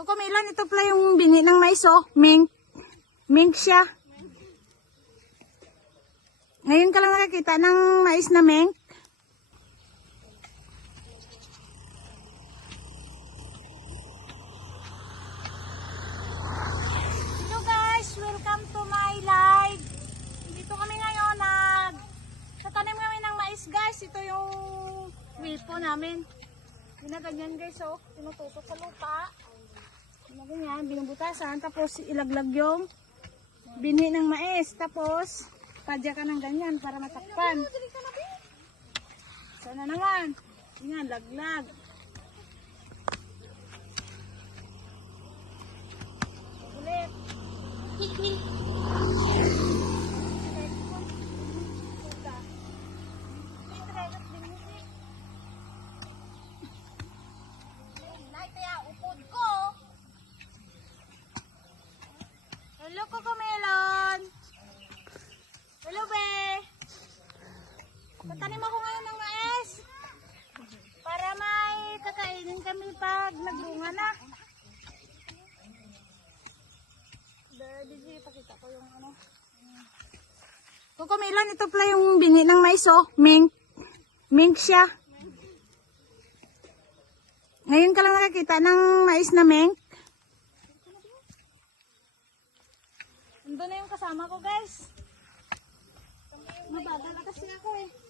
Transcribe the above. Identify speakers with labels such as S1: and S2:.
S1: Kukumilan, ito pala yung bingi ng mais, oh. Mink. Mink siya. Ngayon ka lang nakakita ng mais na mink. Hello guys, welcome to my live. Dito kami ngayon nag tatanim kami ng mais guys. Ito yung wilpo namin. Ginaganyan guys oh, tinutusok sa lupa. Ginaganyan, binubutasan. Tapos ilaglag yung binhi ng mais. Tapos padya ka ng ganyan para matakpan. Sana naman. Yan, laglag. Ulit. Hello, Coco Melon. Hello, be. Tatanim ako ngayon ng mais. Para may kakainin kami pag nagbunga na. Daddy, pakita ko yung ano. Melon, ito pala yung bingi ng mais, oh. Mink. Mink siya. Ngayon ka lang nakakita ng mais na mink. Nandun na yung kasama ko, guys. Mabagal na kasi ako eh.